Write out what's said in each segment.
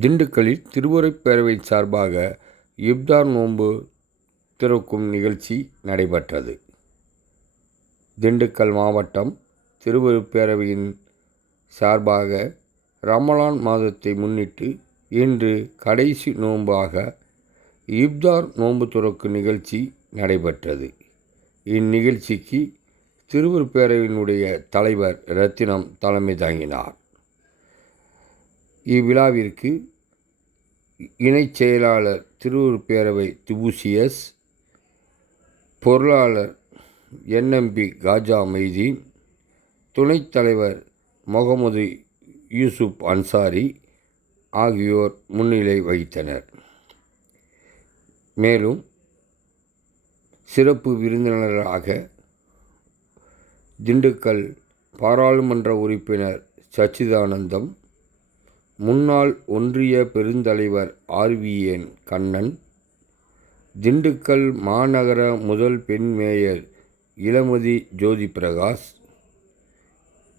திண்டுக்கல்லில் திருவுரைப் பேரவை சார்பாக இப்தார் நோன்பு திறக்கும் நிகழ்ச்சி நடைபெற்றது. திண்டுக்கல் மாவட்டம் திருவருப்பேரவையின் சார்பாக ரமலான் மாதத்தை முன்னிட்டு இன்று கடைசி நோன்பாக இப்தார் நோன்பு துறக்கும் நிகழ்ச்சி நடைபெற்றது. இந்நிகழ்ச்சிக்கு திருவருப்பேரவையினுடைய தலைவர் ரத்தினம் தலைமை தாங்கினார். இவ்விழாவிற்கு இணைச் செயலாளர் திருவூர் பேரவை திபுசியஸ், பொருளாளர் என்எம்பி காஜா மைதீன், துணைத் தலைவர் முகமது யூசுப் அன்சாரி ஆகியோர் முன்னிலை வகித்தனர். மேலும் சிறப்பு விருந்தினராக திண்டுக்கல் பாராளுமன்ற உறுப்பினர் சச்சிதானந்தம், முன்னாள் ஒன்றிய பெருந்தலைவர் ஆர்விஎன் கண்ணன், திண்டுக்கல் மாநகர முதல் பெண் மேயர் இளமதி ஜோதி பிரகாஷ்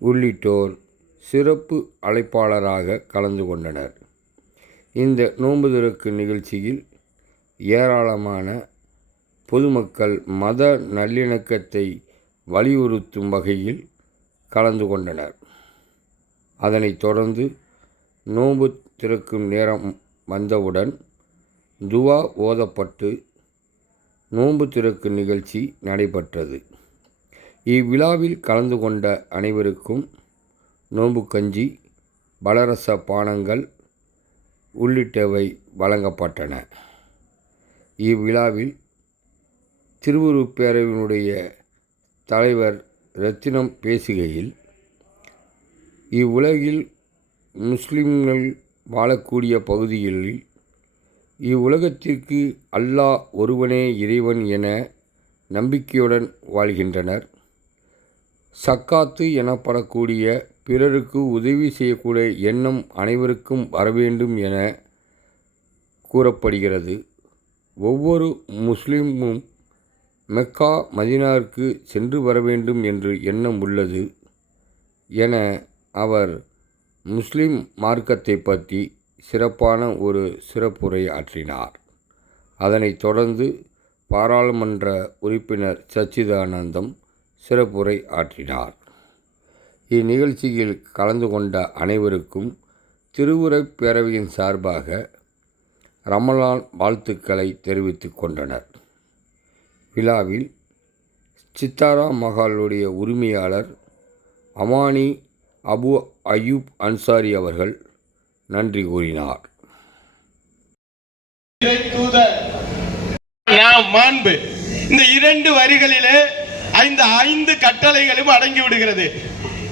உள்ளிட்டோர் சிறப்பு அழைப்பாளராக கலந்து கொண்டனர். இந்த நோன்பு திறக்கு நிகழ்ச்சியில் ஏராளமான பொதுமக்கள் மத நல்லிணக்கத்தை வலியுறுத்தும் வகையில் கலந்து கொண்டனர். அதனைத் தொடர்ந்து நோன்பு திறக்கும் நேரம் வந்தவுடன் துவா ஓதப்பட்டு நோன்பு திறக்கும் நிகழ்ச்சி நடைபெற்றது. இவ்விழாவில் கலந்து கொண்ட அனைவருக்கும் நோன்புக் கஞ்சி, பலரச பானங்கள் உள்ளிட்டவை வழங்கப்பட்டன. இவ்விழாவில் திருவருட் பேரவையினுடைய தலைவர் ரத்தினம் பேசுகையில், இவ்வுலகில் முஸ்லிம்கள் வாழக்கூடிய பகுதிகளில் இவ்வுலகத்திற்கு அல்லாஹ் ஒருவனே இறைவன் என நம்பிக்கையுடன் வாழ்கின்றனர். சக்காத்து எனப்படக்கூடிய பிறருக்கு உதவி செய்யக்கூடிய எண்ணம் அனைவருக்கும் வரவேண்டும் என கூறப்படுகிறது. ஒவ்வொரு முஸ்லிமும் மெக்கா, மதினாருக்கு சென்று வரவேண்டும் என்ற எண்ணம் உள்ளது என அவர் முஸ்லிம் மார்க்கத்தைப் பற்றி சிறப்பான ஒரு சிறப்புரை ஆற்றினார். அதனைத் தொடர்ந்து பாராளுமன்ற உறுப்பினர் சச்சிதானந்தம் சிறப்புரை ஆற்றினார். இந்நிகழ்ச்சியில் கலந்து கொண்ட அனைவருக்கும் திருவுரைப் பேரவையின் சார்பாக ரமலான் வாழ்த்துக்களை தெரிவித்து கொண்டனர். விழாவில் சித்தாரா மகாலுடைய உரிமையாளர் அமானி அபு அயூப் அன்சாரி அவர்கள் நன்றி கூறினார். நாம் மாண்பு இந்த இரண்டு வரிகளிலே ஐந்து ஐந்து கட்டளைகளும் அடங்கி விடுகிறது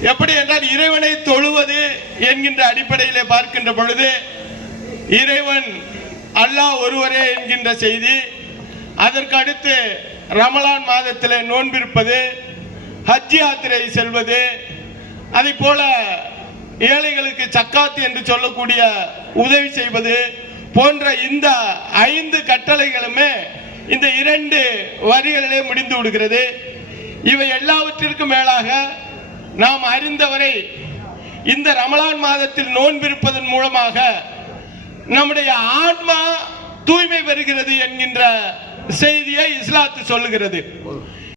எப்படி என்றால் இறைவனை தொழுவது என்கின்ற அடிப்படையிலே பார்க்கின்ற பொழுது இறைவன் அல்லாஹ் ஒருவரே என்கின்ற செய்தி அதற்கு அடுத்து ரமலான் மாதத்தில் நோன்பிருப்பது ஹஜ் யாத்திரை செல்வது அதை போல ஏழைகளுக்கு சக்காத்து என்று சொல்லக்கூடிய உதவி செய்வது போன்ற இந்த ஐந்து கட்டளைகளுமே இந்த இரண்டு வரிகளிலே முடிந்து விடுகிறது. இவை எல்லாவற்றிற்கும் மேலாக நாம் அறிந்தவரை இந்த ரமலான் மாதத்தில் நோன்பிருப்பதன் மூலமாக நம்முடைய ஆன்மா தூய்மை பெறுகிறது என்கின்ற செய்தியை இஸ்லாத்து சொல்லுகிறது.